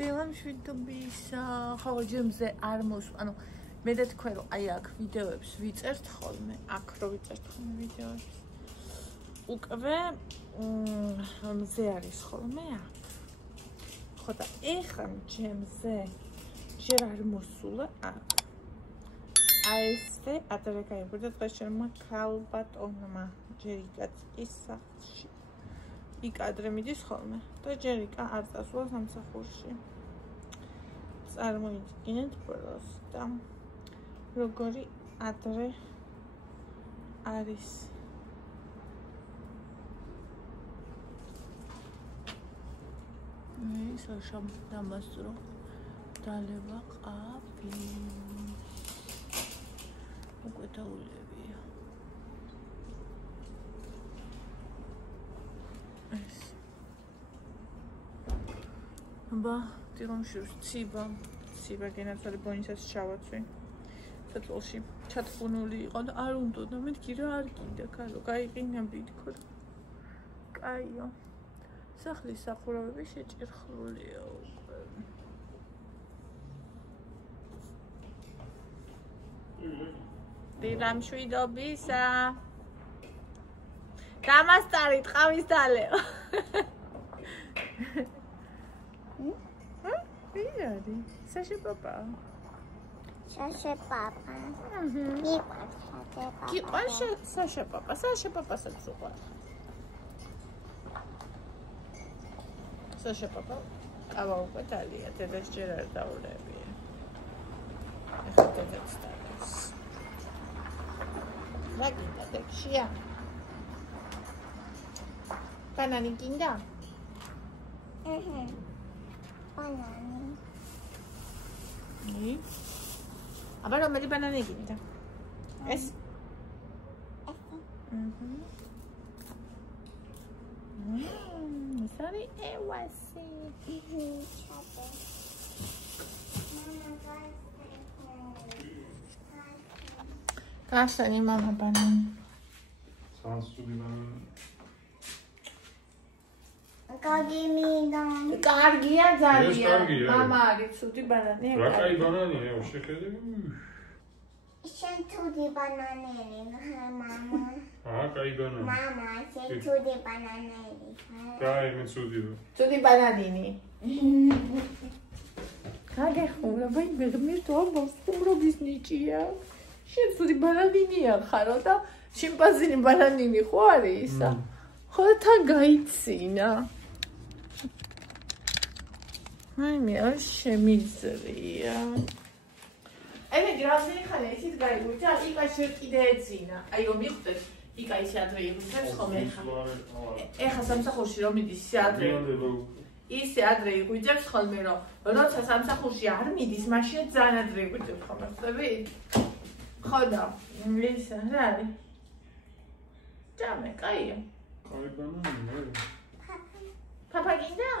დილამ შვიდობისა, ხო ჯემზე არ ანუ მე და თქვენ რომ აი აქ ვიდეოებს ვიწერთ ხოლმე, აქ რო ვიწერთ ხოლმე ვიდეოებს. უკვე მზე არის ხოლმე აქ. ხო და ეხლა ჯემზე ჯერ არ მოსულა აქ. აი ესე ადრე გაიგო და დღეს შემო ქალბატონმა ჯერ იკაცის სახლში. იქ ადრე მიდის ხოლმე და ჯერ იკა არ წასულა სამსახურში. წარმოიდგინეთ პროსტა როგორი ადრე არის. მე საშამ დამასწრო დალევა ყავი. უკვე დაულებია. ეს. აბა, ტილომშურს ცივა გენაცვალე ბონისას შავაცვი. საწოლში ჩატყუნული იყო და არ უნდა და მეთქი რა არ გინდა ქარო გაიყინებდი თქო და კაიო სახლის სახურავები შეჭირხლულია უკვე დილამ შვიდობისა გამასტარი ტყავის დალეო ვიარი საშე პაპა Sasha Papa. Sasha Papa. Sasha Papa satsukwa. Sasha Papa. Aba uqataliya, დედას ჯერ არ დაულებია. ეხლა დედაც დაგეს. რა გინდა დექშია? ბანანი გინდა? ბანანი. აბა რომელი ბანანი გინდა? ეს? ეს არის ევასი. გასანი მამა ბანანი. სანსტუდი ბანანი. კარგია ძალიან. მამა არის ცუდი ბანანი. რა კაი ბანანია, შეხედები? შენ ცუდი ბანანელი, მამა. კაი ბანანი. მამა, შენ ცუდი ბანანელი. კაი, მე ცუდი ვარ. ცუდი ბანანინი. გაგეხმურა, მე მერტო ამბობს ნიჭია. შენ ცუდი ბანანინია ხარო და შიმპანზინი ბანანინი ხო არის ისა? ხო და თან გაიცინა. აი მე არ შემიძლია. აი გრაზინი ხალე ისიც გაიგუჭა, იკა შეკიდე ეცინა. აი რომ მიხვდეთ, იკა ისე ადრე იგუჭებს ხოლმე ხა. ეხა სამსახურში რომ მიდის ისე ადრე. ისე ადრე იგუჭებს ხოლმე რომ როცა სამსახურში არ მიდის, მაშინ ძალიან ადრე იგუჭებს ხოლმე, ხდები? ხო და ისე რა არის? ჯამე, კაია. კაი ბანანი. პაპა გინდა?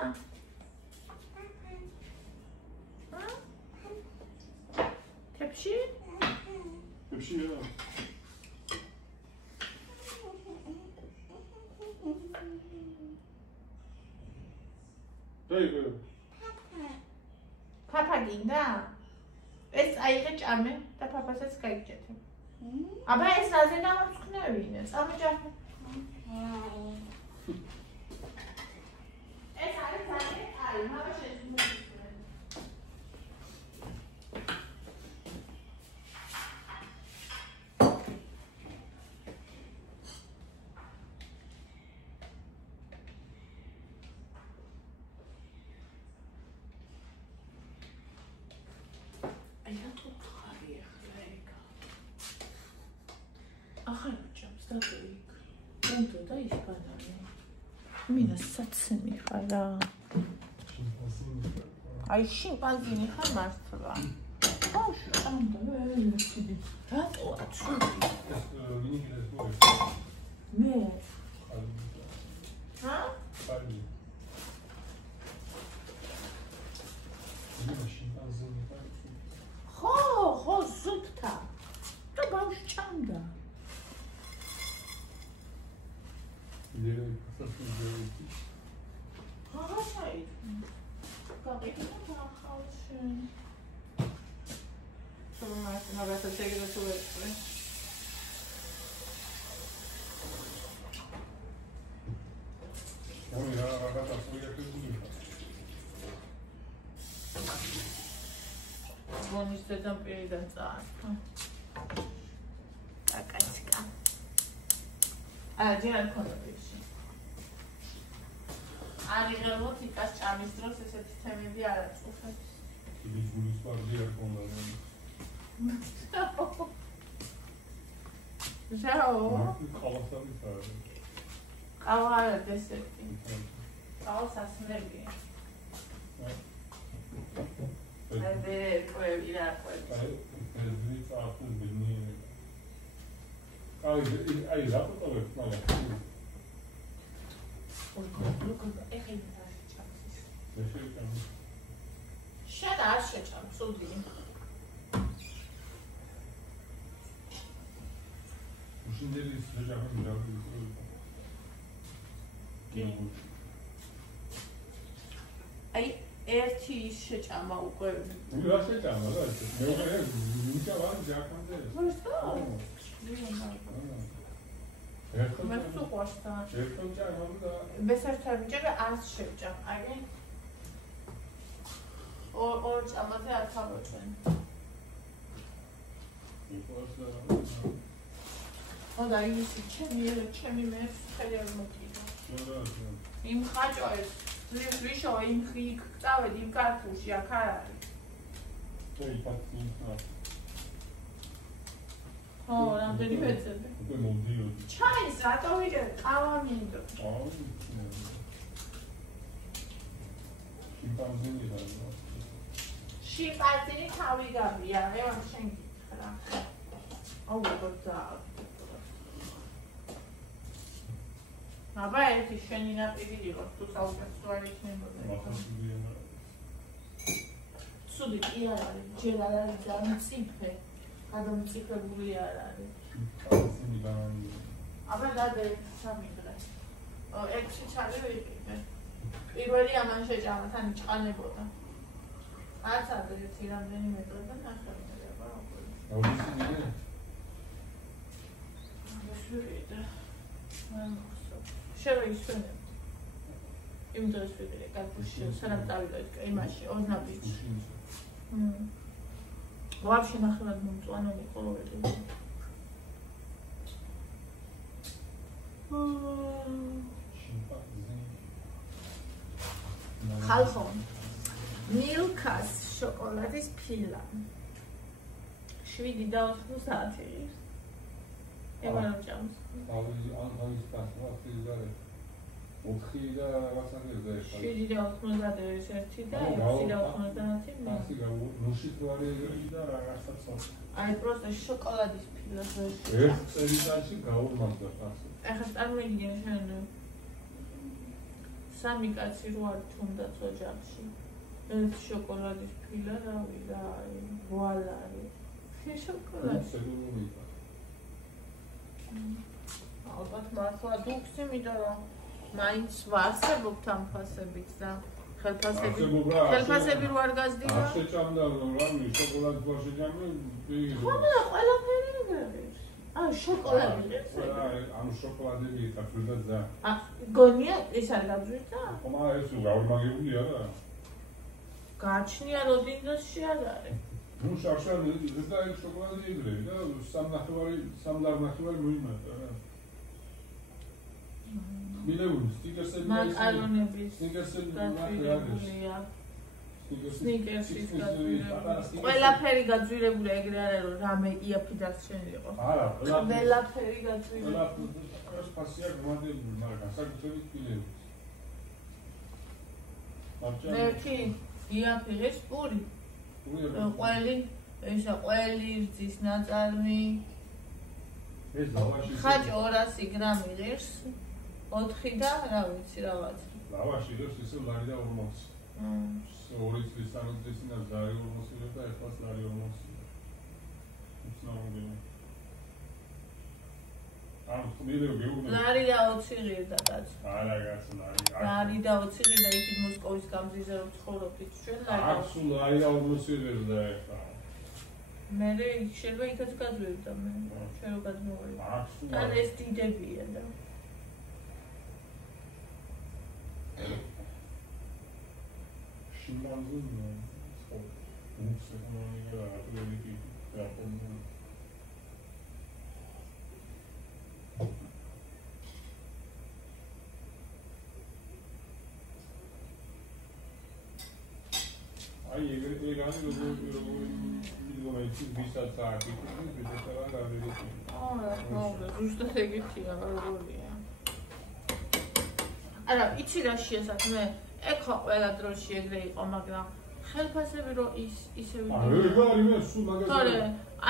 Tepsi? Tepsi ya. Dayı. Papa ginda? Es ayrı çame, da papa ses kayıtçatı. Ama es lazım ama sıkınıyor. Ama çame. Es ayrı çame, ayrı. Hava şey. მინდა საცემი ხარა. აი შიმპანზინი ხარ მართლა. ბავშვი, ამდა მე რატოა ცუდი? მე. ჰა? ხო, ზუგთა. და ბავშვი ჩამდა. Ага, сайт. Как это? მაგასაც ეგრეთ უეწყე. ой, რაღაცა სულიაკებული. მონის დედამ პირიდან წაართვა. აკაცკა. ჯერ არ ქონდა პირში. არ იღებოთ იკას ჭამის დროს ესეთი თემები არ აწუხებს. ის გულის პარდი არ ქონდა. ჟაო. ყავასალის არა. ყავა არა დესერტი. ყავა სასმელია. აი ყვევი რა ყვევი. ეს ვიც ახლა ბინი. აი რა ფოტოებს მაგას. შენ არ შეჭამ, სუდი. უშინდელი შეჭამ რა აი ერთი შეჭამა უკვე. რა შეჭამა რა? მეორე ნიკა ვარ ჯაკამდე. მე თუ ყოსტა. ერთხელ ჭამამ და ბესერთან ჯერა 100 შეჭამ. აი ორ ჭამაზე 1000 მოწენ. და ისი ჩემი მე ხელი არ მოკიდა. იმ ხაჭოეს ვიშო იმ ხიქ წავედ იმ კარტულში აქ არ არის. რამდენი მეწები? უკვე მოდიოდი. ჩაის რატო ვიგე ყავა მინდო. შიმპანზენი რა. შიმპანზენი თავი გაბია, მე ვარ შენ გითხრა. აუ გოცა. აბა ერთი შენი ნაპირი იყო, თუ საუკეთესო არ იქნებოდა. ცუდი კი არ არის, ჯერ არ არის დამწიფე. გადამწიფებული არ არის. აბა დადე სამი დღე. ერთი ჩალი ვიყიდე. პირველი ამან შეჭამა, თან ჭყანებოდა. არც ადრეთი რამდენიმე დღე და ნახევარი აბა უკვე. ვიყიდე. შენ ისვენებ. იმ დროს ვიყიდე კაფეში, სანამ წავიდე იმაში, ოზნაბიჯში. вообще ნახევარ მომწვანო მიყოლოდი. ხალხო მილკას შოკოლადის ფილა 7 და 4 საათი ის ემარო ჭამს არის პასპორტი და 4 და რაღაცა 7 და 91 ერთი და 6 და 90 ასე გამოსიტვარი და რაღაცა აი პროსტა შოკოლადის ფილა ერთ წელიწადში გაუმარჯვა ასე ახლა წარმოგიდგენ შენ სამი კაცი რო არ თუნდაც ოჯახში ერთ შოკოლადის ფილა რავი რა ვალა არის შოკოლადი ალბათ მართლა დუქს იმიტომ რომ მაინც ვარსებობთ ამ ფასებით და ხელფასები რო არ გაზდიდა არ შეჭამდა რამე შოკოლადის ვარ შეჭამე ხოდა ყველაფერი გერებს შოკოლადი ანუ შოკოლადები იწაფდა და გონია ეს არ გაძვირდა? ხომა ეს გაუმაგებულია რა გააჩნია როდინდოსში არ არის ნუ შარშან და ეს შოკოლადი იგრე და სამნახევარი მოიმატა რა მილეუნი სტიკერსები მაკარონების სტიკერსები სნიკერსის გაძვირებული ყველაფერი გაძვირებული ეგრე არ არის რომ რამე იაფიდას შენ იყო არა ყველაფერი გაძვირებული ყველაფერს ფასია გმადებული მაგრამ განსაკუთრებით ფილები ერთი იაფიღეს პური ყველი ესა ყველი რძის ნაწარმი ეს ლავაში ხაჭი 200 გრამი ღირს 4 და რა ვიცი რაღაც ლავაში ღირს ისე ლარი და 40 ორი წლის წარუძეცი და ლარი 40 და ეხლა ლარი 40 უცნაური ამ ხმირო გეუბნები. ლარი და 20 ღირდა კაც. არა კაც ლარი და 20 ღირდა იქით მოსკოვის გამზიზე რომ ცხოვრობდით ჩვენ ლარი. აქ სულ ლარი და 40 ღირდა ეხლა. მე შეიძლება იქაც გადვევდა მე. ჩვენ რო გადმოვიდა. ან ეს დიდებია და შინგანზი ხო უცებონია ატლეტიკი და აი ეგრე როგორ ვისაც აქვს ვისაც არ არის ხო ზუსტად ეგეთია როგორია არა იცი რა შეესაბამე ეხა ყველა დროში ეგრე იყო მაგრამ ხელფასები რო ისე ვიდეო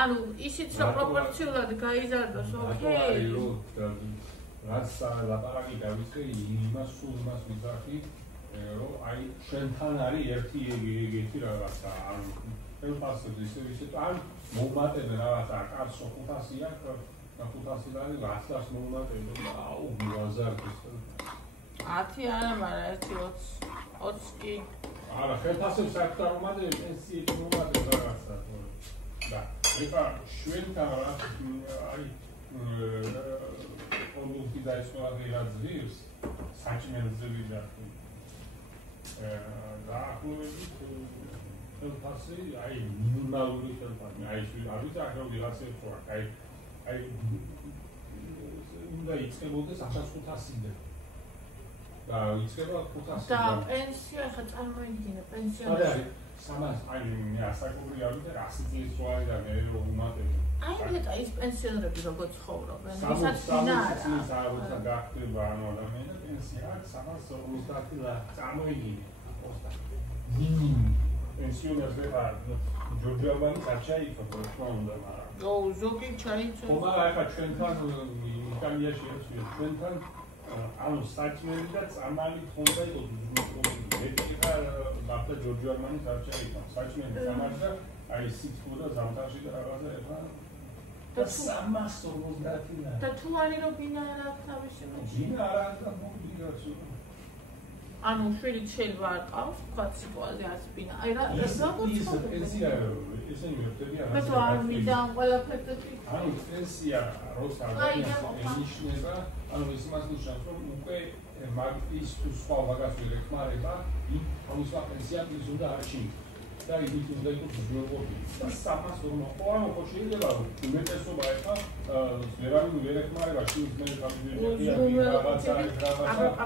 ანუ ისიც რა პროპორციულად გაიზარდოს ოკეი რაც ლაპარაკი დავიწყე იმას სულ იმას ვიძახი რომ აი ჩვენთან არის ერთი ეგეთი რაღაცა ან ხელფასები ისე ან მომატებენ რაღაცა კაცო 500 აქვს 500 არის რასაც მომატებენ და აუ ბაზარს 10 არა მაგრამ 20 კი არა ხელფასებს აქვს არ მომატებენ პენსიები მომატებენ რაღაცა და ეხა ჩვენთან რაღაც აი პროდუქტი დაიწყო აღიარებს საჭმელზე ვიძახი დაახლოებით ხელფასი აი მინიმალური ხელფასი აი არის ახლა ვიღაცებს ხო აი უნდა იწყებოდეს 1500-დან და იწყება 500-დან და პენსია ხა წარმოიდგინე პენსია არის 300 აი მე ასაკობრივი არის და 100 წლის ვარი და მე რომ უმატები აი მეტა ის პენსიონერები როგორ ცხოვრობენ ვისაც დინა არა გახდება ანუ ადამიანის პენსია 350 და წარმოიდგინე მინიმუმ პენსიონერზე არ ჯორჯიაბანი საჩაიფა პროფესიონალურია მაგრამ ო ზოგი ჩაიწვა ხო მაგრამ ახლა ჩვენთან იტალიაში არის ჩვენთან ანუ საჭმელი და წამალი თუნდა იყო მეტია ბაბა ჯორჯიაბანი საჩაიფა საჭმელი წამალი და აი სიტყვა და ზამთარში და რაღაცა ეხლა და 350 და თუ არის რომ ბინა არ აქვს თავისი ბინა არ აქვს და მოგიდაც ანუ შვილი შეიძლება არ ყავს თქვა სიტუაცია არის ბინა აი რა როგორ პენსია ისინი მეთები არა მე თუ არ მიდან ყველაფერი ანუ პენსია როცა ადამიანს ენიშნება ანუ ის მას ნიშნავს რომ უკვე მაგის თუ სხვა ვაგას ვერეხმარება იმ ამის პენსია ის უნდა არჩინოს და ის უნდა იყოს ზოგადად და 300 ხო ანუ ხო შეიძლება უმეტესობა ეხა ვერავინ ვერეხმარება შვილს მე გამიგია რაღაცა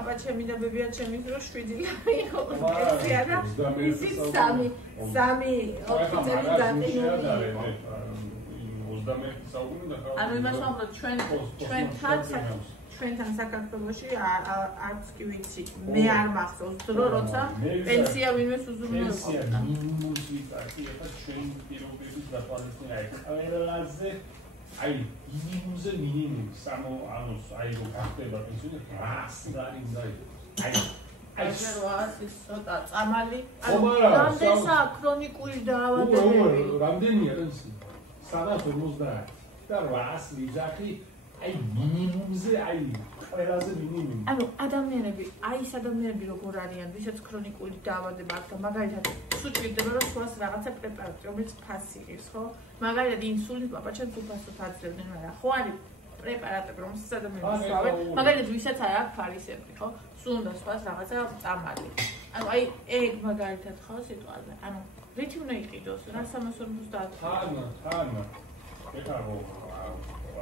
აბა ჩემი და ბებია ჩემი რო 7 ლარი იყო პენსია და ისიც 3 ოფიცერი დატინა 21 საუკუნე და ანუ იმას ვამბობ ჩვენთან საქართველოში არც კი ვიცი მე არ მახსოვს დრო როცა პენსია ვინმეს უზრუნველყოფდა პენსია მინიმუმს ვიცი ეხლა ჩვენ პირობების დათვალისწინებით აი ყველაზე აი მინიმუმზე მინიმუმ ანუ აი რო გახდება პენსია 100 ლარი უნდა იყოს აი ეს ცოტა წამალი რამდენსა ქრონიკული დაავადებები რამდენია პენსია 350 და 800 ვიძახი აი მინიმუმზე აი ყველაზე მინიმუმი ანუ ადამიანები აი ეს ადამიანები როგორ არიან ვისაც ქრონიკული დაავადება აქვს და მაგალითად სუჭირდება რომ სხვას რაღაცა პრეპარატი რომელიც ფასი ის ხო მაგალითად ინსულინი პაპაჩენ უფასოდ აძლევდნენ მაგრამ ხო არის პრეპარატები რომელსაც ადამიანები სვავენ მაგალითად ვისაც არ აქვს ფარისებრი ხო სულ უნდა სხვას რაღაცა წამალი ანუ აი ეგ მაგალითად ხო სიტუაცია ანუ რითი უნდა იყიდოს რა 350 თან ეხა რომ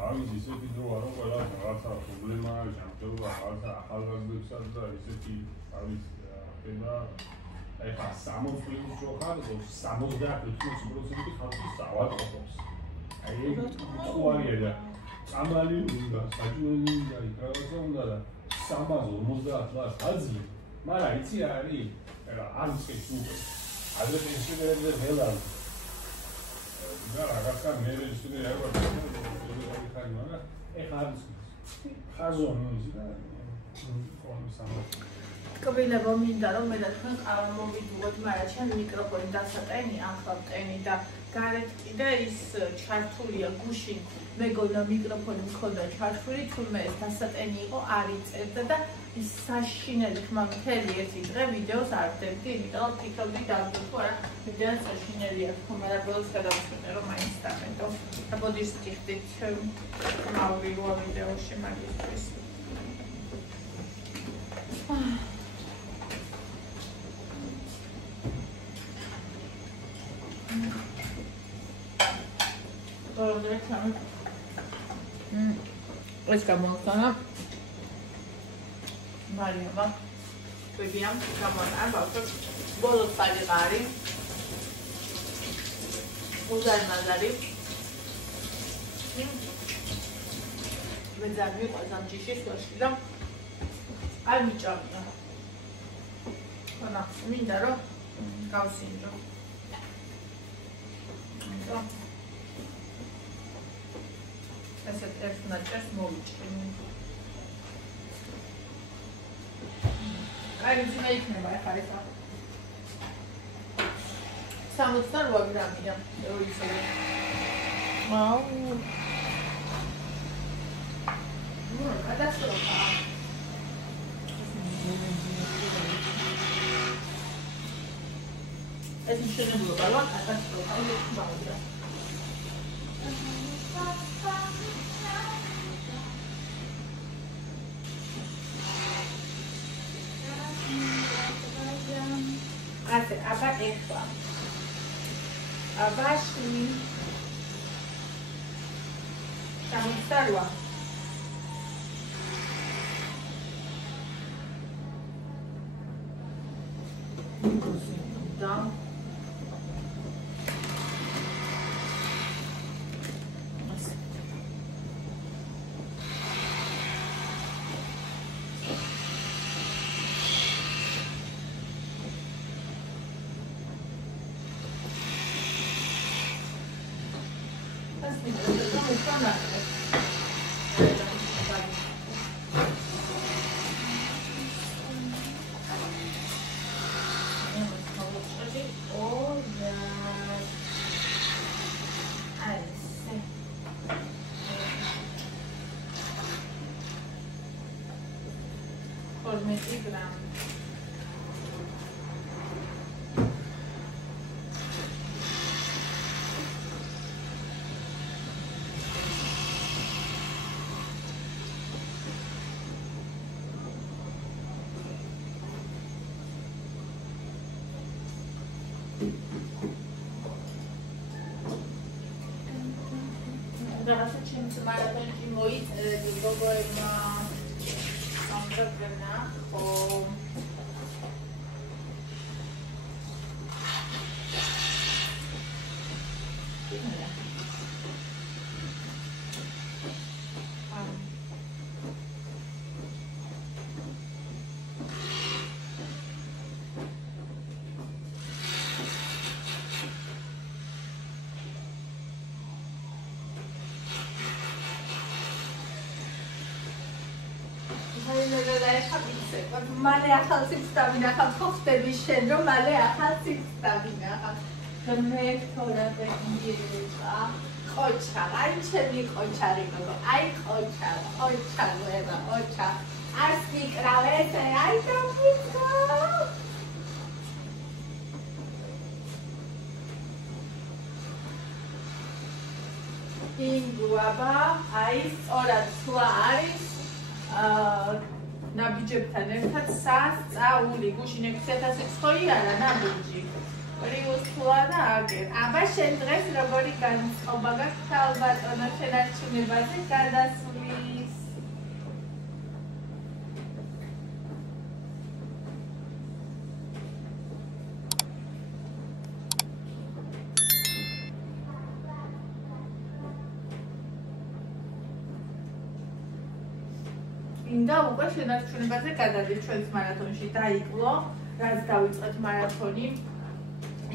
ამის ისეთი დროა რომ ყველა რაღაცა პრობლემა ჟამდება რაღაცა ახალგაზრდებსაც და ისეთი არის ენა ეხა 60 წლის რო ხარ 70-80% ხალხი საავადმყოფოს აი ეგ უარი და წამალი უნდა საჭმელი უნდა რაღაცა უნდა და 350 ლარს აძლევ მაგრამ იცი რა არის ეხა არ მწეს უკვე ადრე პენსიონერებზე ველა და რაღაცა მე ისინი არ ვარ ეხა არის ხაზონი ის და კონსამოს ტკბილებო მინდა რომ მე და თქვენ მოვიდუოთ, მაგრამ ჩემი მიკროფონი დასატენი, ახლა ვტენი და გარეთ კიდე ის ჩართულია გუშინ მეგონა მიკროფონი მქონდა ჩართული, თურმე ეს დასატენი იყო, არ იწერდა და ის საშინელი ხმა მთელი ერთი დღე ვიდეოს არ ვდებდი, იმიტომ რომ ფიქრობდი დავდო თუ არა ვიდეო საშინელია თქო, მაგრამ ბოლოს გადავწყვიტე რომ მაინც დავედო. და ბოდიშ ტიხდით მოვივა ვიდეოში მაგისთვის. ეს გამოვხსნა მარიამა ვებიამ გამოვხსნა ბავშვებს ბოლოს პალიღარი უზარმაზარი მე დავიყვანს ამ ჯიშის ვაშკი და არ მიჭამდა ხონა მინდა რომ გავსინჯო ესეთ ერთ ნაჭერს მოვიჭრინე. აი ძმა იქნება ახლა ეს. 68 გრამია. როიცე. მაუ. ნუ, გადასწრობა. ეს შეიძლება რა გადასწრობა, ეს ბაუდია. ასე, აბა ეხლა. აბაში. სამწარვა. და რაღაცა ჩემს მარათონში მოიწერდი, როგორმა სამგრენა ხო მალე ახალ სიცხდავი ნახავ ხოხტები შენ რომ მალე ახალ სიცხდავი ნახავ მეთორა ბეგირეჭა ყოჩა აი ჩემი ყოჩარი გოგო აი ყოჩა ყოჩა ყოჩა არს მიკრავეს აი დაფიქო ინგუაბა აი სწორად სვლა არის ნაბიჯებთან ერთად სასწაული გუშინ 6000 ხოი არა ნაბიჯი პრიუს ფლანა აგერ აბა შენ დღეს როგორი განწყობა გაქვს ალბათონო შენ არჩუნებაზე გადასვლის მინდა უკვე შენარჩუნებაზე გადადეთ ჩვენს მარათონში დაიკლო რაც დავიწყეთ მარათონი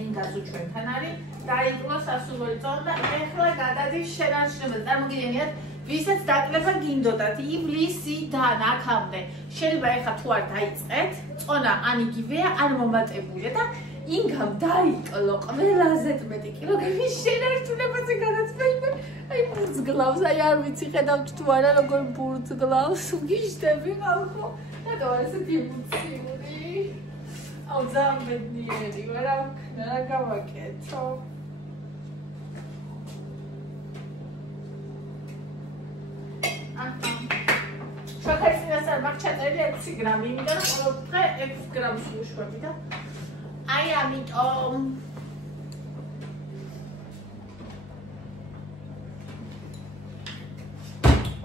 ინგაზუ ჩვენთან არის დაიკლო სასურველი წონა და ეხლა გადადით შენარჩუნებაზე წარმოგიდგენიათ ვისაც დაკლება გინდოდათ ივლისიდან აქამდე. შეიძლება ეხლა თუ არ დაიწყეთ, წონა ან იგივეა, ან მომატებულია და ინგამ დაიკლო ყველაზე მეტი კილოგრამი შენ ერთუნებაზე გადაწყვეტე. აი ბურძგლავს, აი არ ვიცი ხედავთ თუ არა როგორ ბურძგლავს, გიშდები ხალხო. რატო არ ესეთი ბუციური? აუ ძალიან ბედნიერი ვარ, რა გავაკეთო? შაქარს არ მაგჩაწერია 6 გრამი, იმიტომ რომ ყოველ დღე 6 გრამს ვუშვები და აი ამიტომ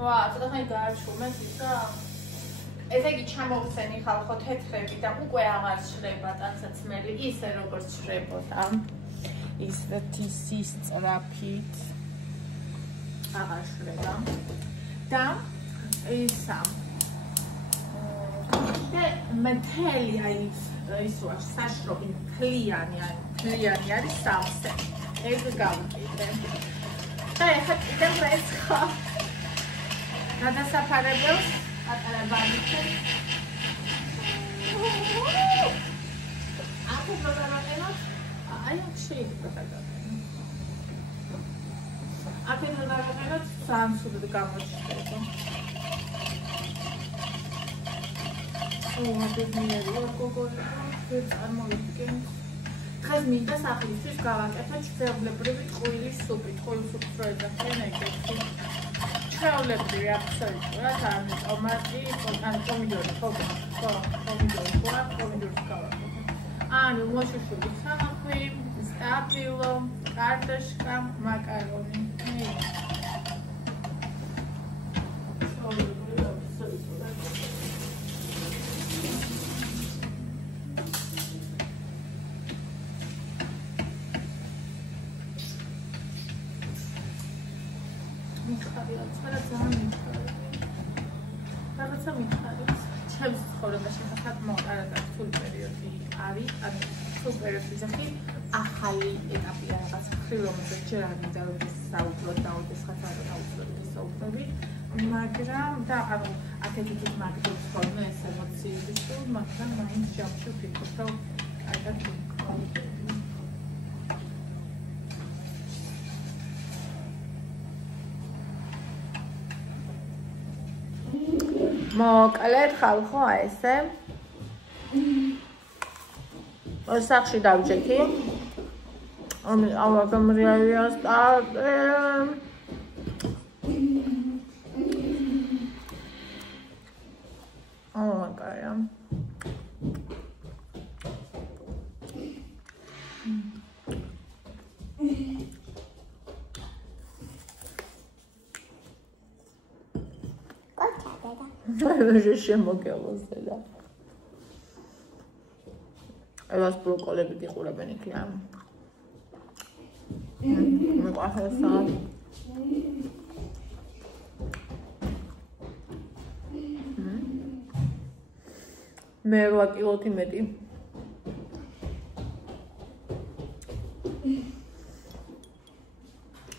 ვა, ცოტა ხანი გაარჩუმეთ ისა. ესე იგი ჩამოვხსენი ხალხო თეთრები და უკვე აღარ შრება ტანსაცმელი ისე როგორც შრებოდა. ისეთი სისწრაფით აღარ შრება. და ისა და მეტელი აი ის ვარ საშრობი მთლიანი არის სამსე. ეს გავუკიდე. და ეხლა კიდევ ეს ხა გადასაფარებელს ატარა ბანიკი. აქ პროგრამატენო აი შეიძლება გადაგაკეთო. აქ პროგრამატენო სამსუდად გამოჩნდება. ბედნიერი ვარ გოგონა, წარმოვიდგენ. დღეს მინდა სახლისთვის გავაკეთო ჩვეულებრივი ტყუილის სუპი. ტყუილის სუპს რო ეძახიან ეგეთი. ჩვეულებრივი აბსოლუტურად ან ტომატი, ან პომიდორი, ხო, პომიდორი, პომიდორს გავაკეთე. ანუ მოშუშული სამახვი, სტაფილო, კარტოშკა, მაკარონი. ჩემს ცხოვრებაში ხათ მოყარდა რთული პერიოდი არის, ანუ რთული პერიოდის ახი ახალი ეტაპია რაღაც ხრი რომელზეც ჯერ არ მინდა რომ საუბრობ და ოდესღაც არ დავუბრუნდ საუბრები, მაგრამ და ანუ აქეთ-იქით მაგდებს ხოლმე ეს ემოციები თუ მაგრამ მაინც ჯამში ვფიქრობ რომ კარგად ვიქნები. მოკლედ ხალხო აი ესე სახლში დავჯექი გამრიალია სტარტე კაია Že შემოგელოზე და ევას ბროკოლები გიყურებენ იქ რა. მე ყახესა. მე 8 კილოთი მეტი.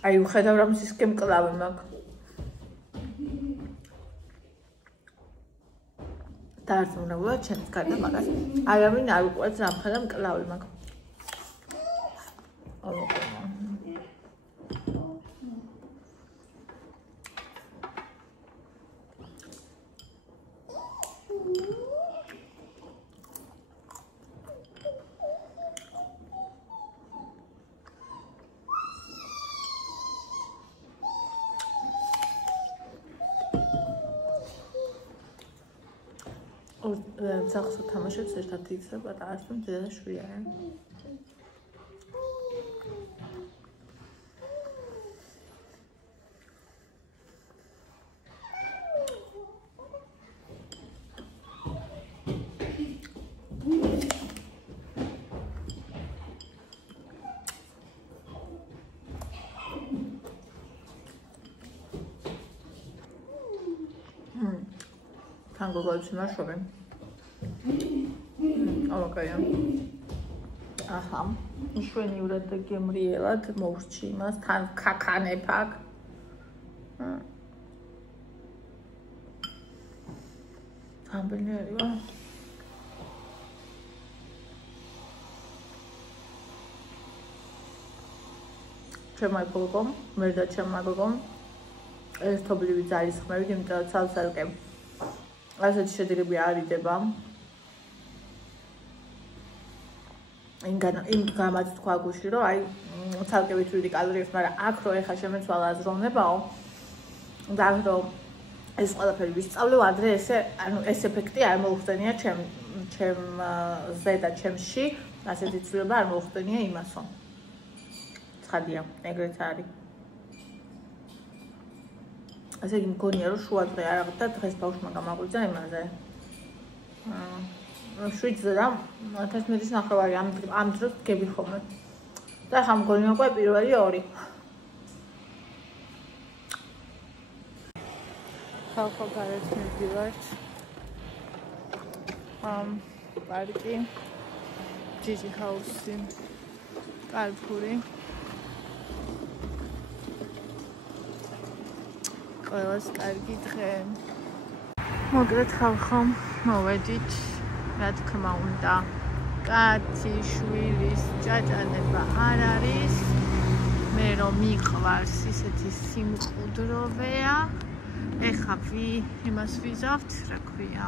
აი უხედავ რა მსისკენ მკლავი მაქვს. დაარწმუნებულად ჩემს გარდა მაგას არავინ არ უყვარს რამხელა მკლავი მაქვს. Სახსო თამაშებს ერთად იქნება და ასე მძედა შვია. Tango golf marshmallow. ოკეი. აჰა. მშვენივრად გემრიელად მოვრჩი იმას თან ქაქანეფაკ. ამბლიერია. ჩემმა გოგომ, მე და ჩემმა გოგომ ერთობლივი ძალისხმევით, იმიტომ რომ ცალ-ცალკე ასეთი შედეგები არ იდება. იმ გამაც თქვა გუში, რომ აი ცალკე ვიწვიდი კალორიებს, მაგრამ აქ რო ეხა შემეცვალა აზროვნებაო და რომ ეს ყველაფერი ვისწავლე ადრე ეს ეფექტი არ მოუხდენია ჩემზე და ჩემში, ასეთი ცვლილება არ მოუხდენია იმასო. ცხადია, ეგრეც არის. ასე იგი მგონია რომ შუადღე არ აღდგა და დღეს ბავშვმა გამაღვიძა იმაზე. 7 და 11 ნახევარი ამ დროს გები ხოლმე. და ხა მგონია უკვე პირველი 2. ხალხო გარეთ მივდივართ. პარკი, ჯიჯი ჰაუსი, კარფური. ყველას კარგი დღე. მოგეთ ხალხო, მოვედით. რა თქმა უნდა, კაცი შვილის ჭაჭანება არ არის. მე რომ მიყვარს ისეთი სიმყუდროვეა. ეხა იმას ვიზავთ, რა ქვია.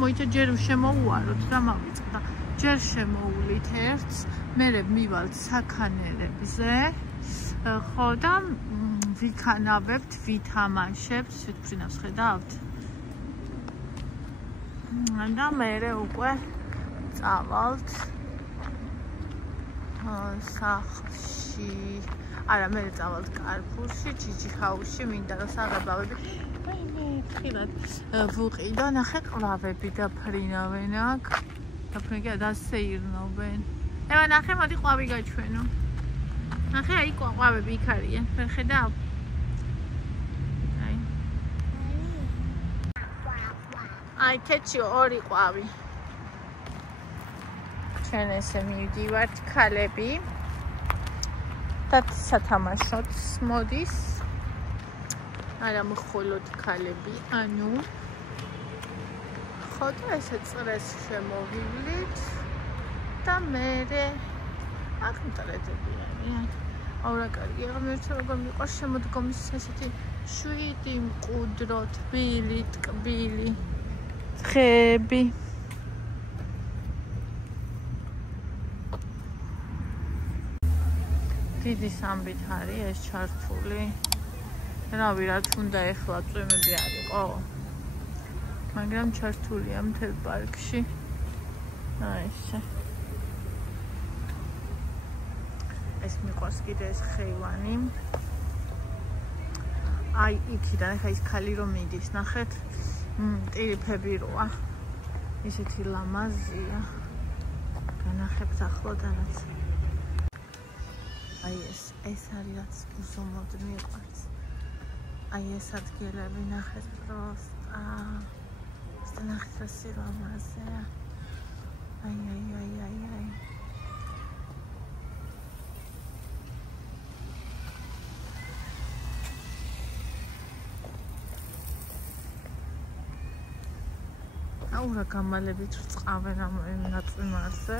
მოიცა ჯერ შემოუაროთ რა მავიწყდა. ჯერ შემოულით ერთს, მერე მივალთ საქანელებზე. ხო და ვიქანავებთ, ვითამაშებთ, შეთფრინავს ხედავთ. და მერე უკვე წავალთ სახლში. არა, მერე წავალთ კარფურში, ჯიჯი ჰაუსში, მინდა რომ საღებავები. ხილად ვუყი და ნახე ყვავები დაფრინავენ აქ. დაფრინავენ და სეირნობენ. ევა ნახე, მოდი ყვავი გაჩვენო. ნახე, აი ყვავები იქ არიან. ვერ ხედავ? აი კეჩი 2 ყვავი. ჩვენ ესე მივდივართ ქალები. და სათამაშოც მოდის. არა მხოლოდ ქალები, ანუ ხო და ესე წრეს შემოვივლით და მერე აქ მტრედები არიან. აურა კარგი, აღარ მერჩა როგორ მიყვარს შემოდგომის ესეთი 7 მყუდრო, თბილი, ტკბილი ხეები. დიდი სამბით არის ეს ჩართული. რავი, რაც უნდა ეხლა წვიმები არისო. მაგრამ ჩართულია მთელ პარკში. აი ესე. ეს მიყვარს კიდე ეს ხეივანი. აი იქიდან ხა ის ქალი რომ მიდის, ნახეთ. ტირიფები როა. ისეთი ლამაზია. განახებთ ახლოთ რაღაც. აი ეს არის რაც უზომოდ მიყვარს. აი ეს ადგილები ნახეთ პროსტა. ნახეთ რა სილამაზეა. აი. აურა გამალებით რწყავენ ამ ნაწვიმარზე.